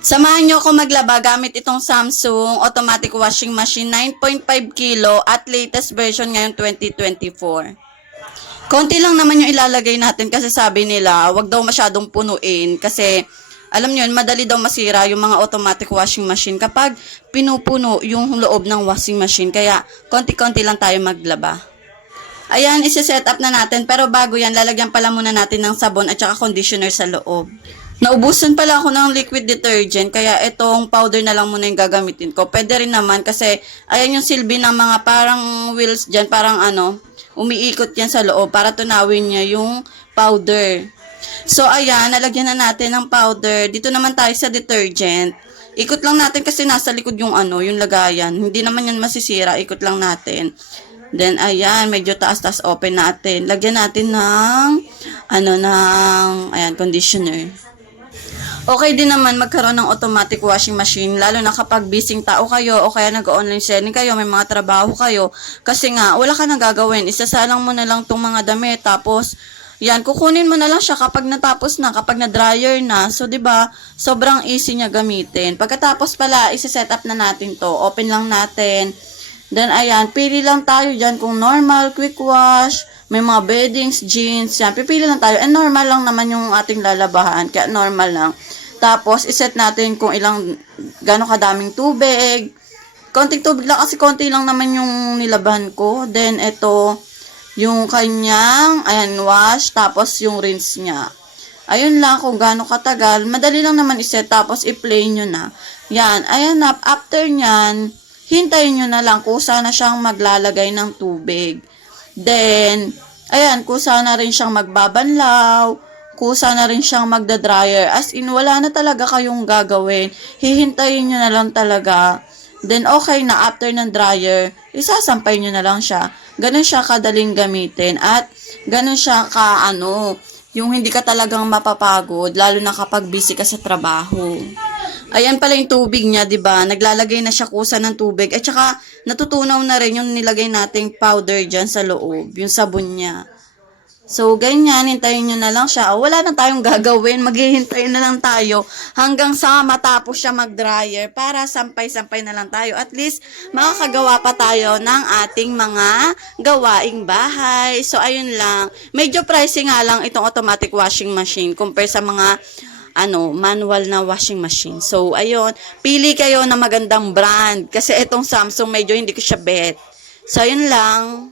Samahan nyo ako maglaba gamit itong Samsung automatic washing machine 9.5 kilo at latest version ngayon 2024. Konti lang naman yung ilalagay natin kasi sabi nila, wag daw masyadong punuin kasi alam nyo yun, madali daw masira yung mga automatic washing machine kapag pinupuno yung loob ng washing machine. Kaya konti-konti lang tayo maglaba. Ayan, isi-set up na natin. Pero bago yan, lalagyan pala muna natin ng sabon at saka conditioner sa loob. Naubusan pala ako ng liquid detergent, kaya itong powder na lang muna yung gagamitin ko. Pwede rin naman kasi ayan yung silbi ng mga parang wheels dyan, parang umiikot yan sa loob para tunawin niya yung powder. So ayan, nalagyan na natin ng powder. Dito naman tayo sa detergent. Ikot lang natin kasi nasa likod yung yung lagayan. Hindi naman yan masisira, ikot lang natin. Then ayan, medyo taas-taas open natin. Lagyan natin ng ayan, conditioner. Okay din naman magkaroon ng automatic washing machine, lalo na kapag busy tao kayo o kaya nag-online selling kayo, may mga trabaho kayo. Kasi nga, wala ka nang gagawin. Isasalang mo na lang tong mga damit, tapos, yan, kukunin mo na lang siya kapag natapos na, kapag na-dryer na. So, 'di ba sobrang easy niya gamitin. Pagkatapos pala, isi-set up na natin to. Open lang natin. Then, ayan, pili lang tayo dyan kung normal, quick wash, may mga beddings, jeans, yan. Pipili lang tayo. And normal lang naman yung ating lalabahan. Kaya normal lang. Tapos, iset natin kung gano'ng kadaming tubig. Konting tubig lang kasi konti lang naman yung nilabahan ko. Then, ito, yung kanyang, ayan, wash. Tapos, yung rinse niya. Ayun lang kung gano'ng katagal. Madali lang naman iset. Tapos, i-play nyo na. Yan. Ayan na. After nyan, hintayin nyo na lang kung sana siyang maglalagay ng tubig. Then, ayan, kusa na rin siyang magbabanlaw, kusa na rin siyang magda-dryer. As in, wala na talaga kayong gagawin. Hihintayin nyo na lang talaga. Then, okay na, after ng dryer, isasampay nyo na lang siya. Ganun siya kadaling gamitin. At, ganun siya yung hindi ka talagang mapapagod, lalo na kapag busy ka sa trabaho. Ayan pala yung tubig niya, 'di ba? Naglalagay na siya kusa ng tubig. At saka natutunaw na rin yung nilagay nating powder diyan sa loob, yung sabon niya. So, ganyan, hintayin nyo na lang siya. Wala na tayong gagawin. Maghihintay na lang tayo hanggang sa matapos siya mag-dryer para sampay-sampay na lang tayo. At least, makakagawa pa tayo ng ating mga gawaing bahay. So, ayun lang. Medyo pricey nga lang itong automatic washing machine compare sa mga manual na washing machine. So, ayun, pili kayo na magandang brand kasi itong Samsung medyo hindi ko siya bet. So, ayun lang.